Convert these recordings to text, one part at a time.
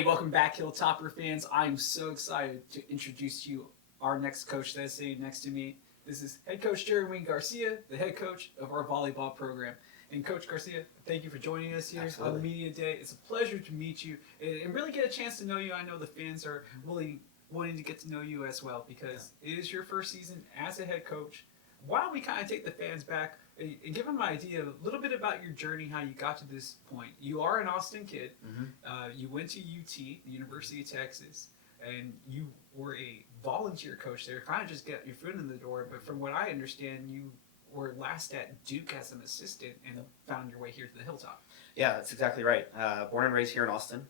Hey, welcome back, Hilltopper fans. I'm so excited to introduce to you our next coach that's sitting next to me. This is head coach Jeremy Garcia, the head coach of our volleyball program. And Coach Garcia, thank you for joining us here on Media Day. It's a pleasure to meet you and really get a chance to know you. I know the fans are really wanting to get to know you as well because it is your first season as a head coach. Why don't we kind of take the fans back and give them an idea, a little bit about your journey, how you got to this point. You are an Austin kid. You went to UT, the University of Texas, and you were a volunteer coach there, kind of just get your foot in the door. But from what I understand, you were last at Duke as an assistant and found your way here to the Hilltop. Yeah, that's exactly right. Born and raised here in Austin.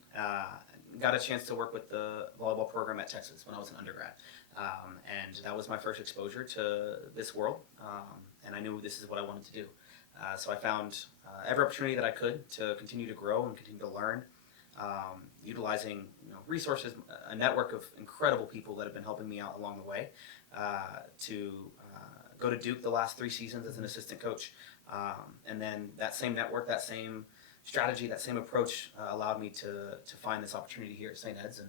Got a chance to work with the volleyball program at Texas when I was an undergrad. And that was my first exposure to this world. And I knew this is what I wanted to do. So I found every opportunity that I could to continue to grow and continue to learn, utilizing resources, a network of incredible people that have been helping me out along the way, to go to Duke the last 3 seasons as an assistant coach. And then that same network, that same strategy, that same approach allowed me to find this opportunity here at St. Ed's and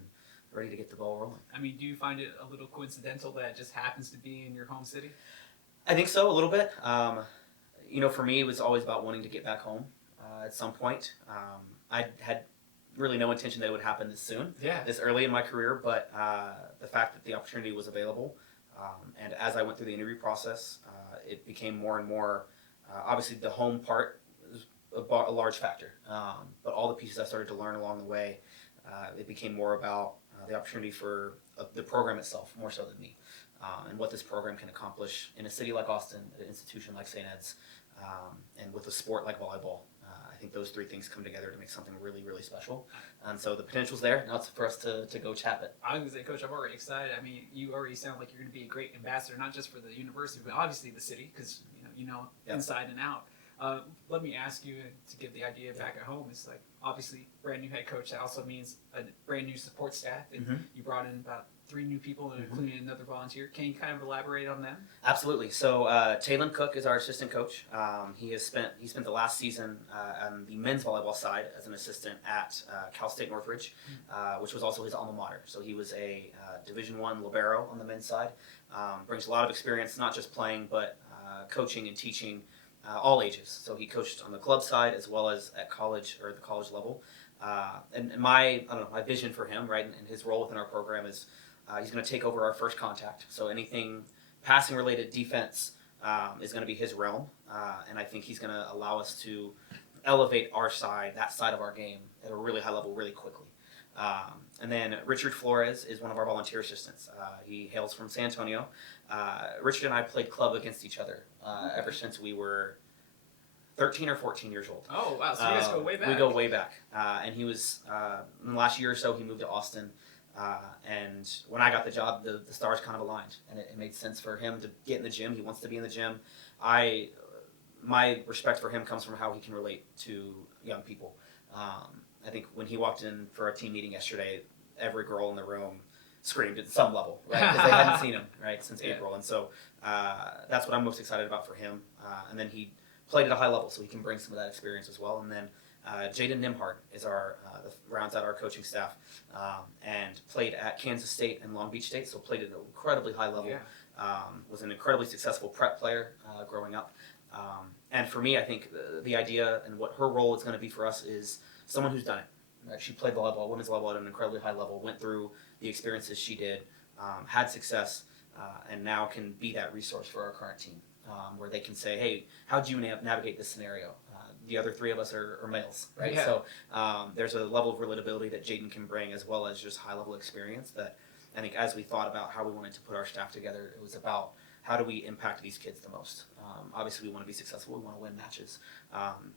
ready to get the ball rolling. I mean, do you find it a little coincidental that it just happens to be in your home city? I think so, a little bit. For me, it was always about wanting to get back home at some point. I had really no intention that it would happen this soon, this early in my career, but the fact that the opportunity was available, and as I went through the interview process, it became more and more, obviously the home part was a large factor, but all the pieces I started to learn along the way, it became more about the opportunity for the program itself, more so than me, and what this program can accomplish in a city like Austin, an institution like St. Ed's, and with a sport like volleyball. I think those 3 things come together to make something really, really special. And so the potential's there. Now it's for us to go chap it. I was going to say, Coach, I'm already excited. I mean, you already sound like you're going to be a great ambassador, not just for the university, but obviously the city, because inside and out. Let me ask you to give the idea back at home. It's like, obviously, brand new head coach. That also means a brand new support staff. And you brought in about 3 new people, including another volunteer. Can you kind of elaborate on them? Absolutely. So Taylon Cook is our assistant coach. He spent the last season on the men's volleyball side as an assistant at Cal State Northridge, which was also his alma mater. So he was a Division I libero on the men's side. Brings a lot of experience, not just playing, but coaching and teaching all ages. So he coached on the club side as well as at college or the college level. And my vision for him, right, and his role within our program is he's going to take over our first contact. So anything passing related defense is going to be his realm. And I think he's going to allow us to elevate our side, that side of our game, at a really high level really quickly. And then Richard Flores is one of our volunteer assistants. He hails from San Antonio. Richard and I played club against each other ever since we were 13 or 14 years old. Oh, wow. So you guys go way back. We go way back. And he was, in the last year or so, he moved to Austin. And when I got the job, the stars kind of aligned. And it made sense for him to get in the gym. He wants to be in the gym. My respect for him comes from how he can relate to young people. I think when he walked in for our team meeting yesterday, every girl in the room screamed at some level, right? Because they hadn't seen him, right, since April. And so that's what I'm most excited about for him. And then he played at a high level, so he can bring some of that experience as well. And then Jaden Nimhart is rounds out our coaching staff, and played at Kansas State and Long Beach State, so played at an incredibly high level. Was an incredibly successful prep player growing up. And for me, I think the idea and what her role is going to be for us is someone who's done it. Right? She played volleyball, women's volleyball at an incredibly high level, went through the experiences she did, had success, and now can be that resource for our current team, where they can say, hey, how'd you navigate this scenario? The other 3 of us are males, right? So there's a level of relatability that Jaden can bring, as well as just high-level experience that I think as we thought about how we wanted to put our staff together, it was about how do we impact these kids the most? Obviously, we want to be successful. We want to win matches.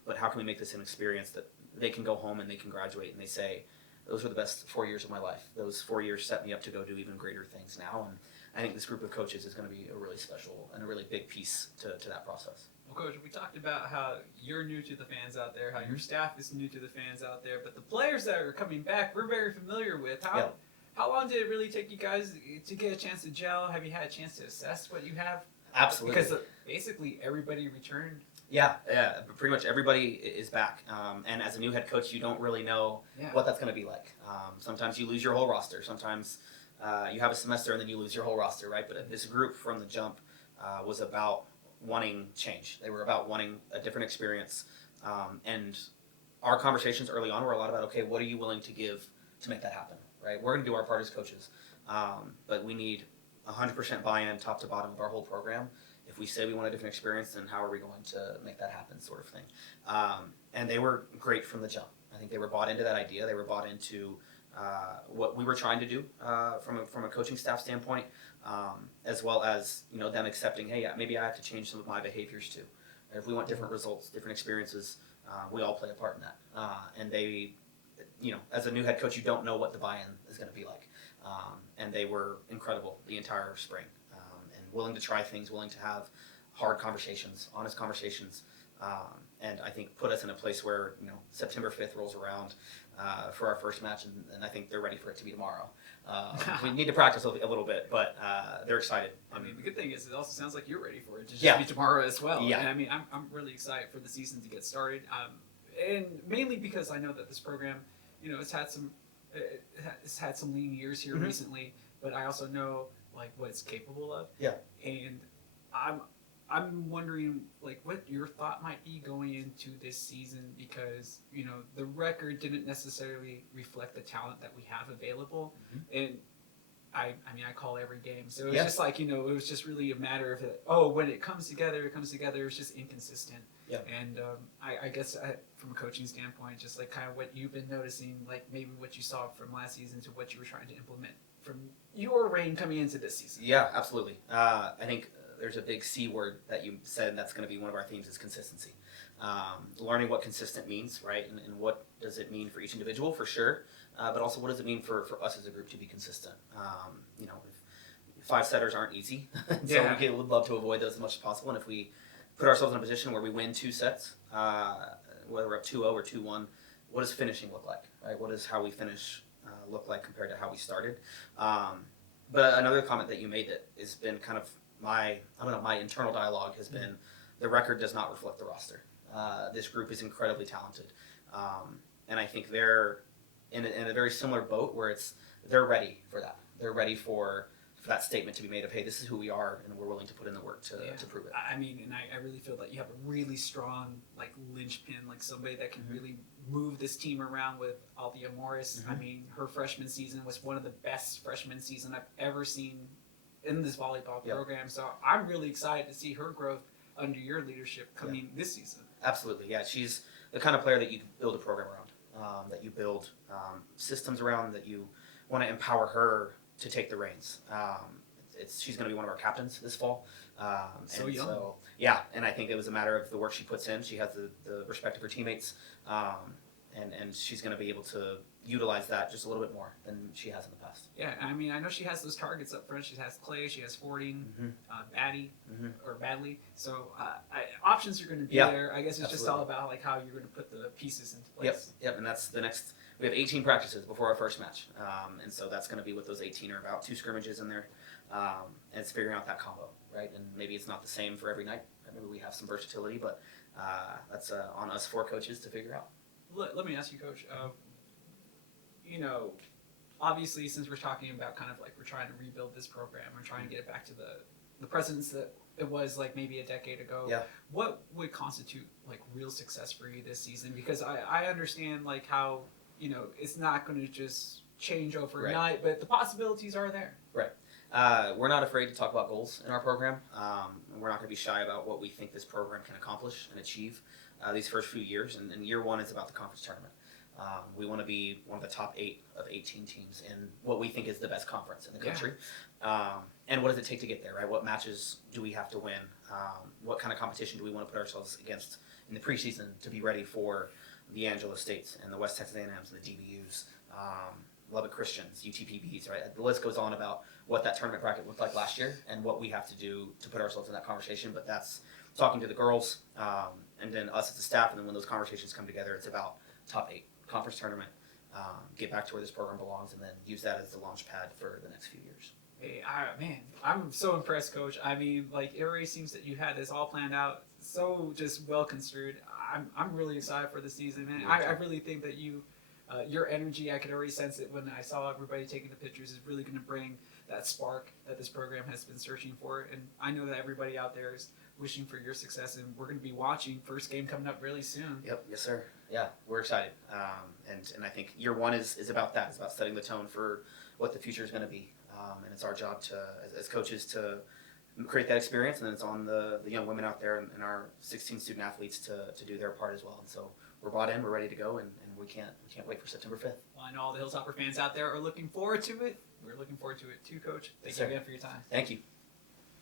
But how can we make this an experience that they can go home and they can graduate and they say, those were the best 4 years of my life. Those 4 years set me up to go do even greater things now. And I think this group of coaches is going to be a really special and a really big piece to that process. Well, Coach, we talked about how you're new to the fans out there, how your staff is new to the fans out there, but the players that are coming back, we're very familiar with. How long did it really take you guys to get a chance to gel? Have you had a chance to assess what you have? Absolutely. Because basically everybody returned Yeah, pretty much everybody is back. And as a new head coach, you don't really know what that's going to be like. Sometimes you lose your whole roster. Sometimes you have a semester and then you lose your whole roster, right? But this group from the jump was about wanting change. They were about wanting a different experience. And our conversations early on were a lot about, okay, what are you willing to give to make that happen, right? We're going to do our part as coaches, but we need 100% buy-in top to bottom of our whole program. If we say we want a different experience, then how are we going to make that happen, sort of thing. And they were great from the jump. I think they were bought into that idea. They were bought into what we were trying to do from a coaching staff standpoint, as well as them accepting, hey, maybe I have to change some of my behaviors too. If we want different results, different experiences, we all play a part in that. And they, as a new head coach, you don't know what the buy-in is going to be like. And they were incredible the entire spring, and willing to try things, willing to have hard conversations, honest conversations, and I think put us in a place where September 5th rolls around for our first match, and I think they're ready for it to be tomorrow. We need to practice a little bit, but they're excited. I mean, the good thing is it also sounds like you're ready for it to just be tomorrow as well. Yeah. And I mean, I'm really excited for the season to get started, and mainly because I know that this program, it's had some lean years here recently, but I also know like what it's capable of. Yeah. And I'm wondering like what your thought might be going into this season, because the record didn't necessarily reflect the talent that we have available, and I mean I call every game, so it's just like it was just really a matter of when it comes together, it's just inconsistent. Yeah. And I guess from a coaching standpoint, just like kind of what you've been noticing, like maybe what you saw from last season to what you were trying to implement from your reign coming into this season. Yeah, absolutely. I think there's a big C word that you said, and that's going to be one of our themes is consistency. Learning what consistent means, right? And what does it mean for each individual, for sure, but also what does it mean for us as a group to be consistent? If five setters aren't easy, so we would love to avoid those as much as possible, and if we put ourselves in a position where we win two sets, whether we're up 2-0 or 2-1, what does finishing look like, right? What does how we finish look like compared to how we started? But another comment that you made that has been kind of my internal dialogue has been the record does not reflect the roster. This group is incredibly talented, and I think they're in a very similar boat where they're ready for that. They're ready for that statement to be made of, hey, this is who we are, and we're willing to put in the work to prove it. I mean, and I really feel that you have a really strong like linchpin, like somebody that can really move this team around with Althea Morris. I mean, her freshman season was one of the best freshman season I've ever seen in this volleyball program. So I'm really excited to see her growth under your leadership coming this season. Absolutely, yeah. She's the kind of player that you build a program around, that you build systems around, that you want to empower her to take the reins. She's going to be one of our captains this fall. So young. So, yeah, and I think it was a matter of the work she puts in. She has the respect of her teammates, and she's going to be able to utilize that just a little bit more than she has in the past. Yeah, I mean, I know she has those targets up front. She has Clay, she has Fording, Batty, or Badley. So options are going to be there. I guess it's just all about like how you're going to put the pieces into place. Yep, and that's the next. We have 18 practices before our first match, and so that's going to be what those 18 are about. 2 scrimmages in there, and it's figuring out that combo, right? And maybe it's not the same for every night. Maybe we have some versatility, but that's on us 4 coaches to figure out. Let me ask you, Coach. Obviously, since we're talking about kind of like we're trying to rebuild this program, we're trying to get it back to the presence that it was like maybe a decade ago. Yeah. What would constitute like real success for you this season? Because I understand like how it's not going to just change overnight, but the possibilities are there. Right. We're not afraid to talk about goals in our program. We're not going to be shy about what we think this program can accomplish and achieve these first few years. And year 1 is about the conference tournament. We want to be one of the top 8 of 18 teams in what we think is the best conference in the country. And what does it take to get there, right? What matches do we have to win? What kind of competition do we want to put ourselves against in the preseason to be ready for the Angela States and the West Texas A&Ms and the DBUs, Lubbock Christians, UTPBs, right? The list goes on about what that tournament bracket looked like last year and what we have to do to put ourselves in that conversation. But that's talking to the girls and then us as a staff. And then when those conversations come together, it's about top 8 conference tournament, get back to where this program belongs, and then use that as the launch pad for the next few years. Hey, man, I'm so impressed, Coach. I mean, like, it already seems that you had this all planned out so just well construed. I'm really excited for the season, man. I really think that your energy, I could already sense it when I saw everybody taking the pictures, is really going to bring that spark that this program has been searching for. And I know that everybody out there is wishing for your success, and we're going to be watching. First game coming up really soon. Yep, yes, sir. Yeah, we're excited. And I think year one is about that. It's about setting the tone for what the future is going to be. And it's our job to, as coaches, to create that experience, and then it's on the young women out there and our 16 student athletes to do their part as well. And so we're bought in, we're ready to go, and we can't wait for September 5th. Well, I know all the Hilltopper fans out there are looking forward to it. We're looking forward to it too, Coach. Thank you again for your time. Thank you.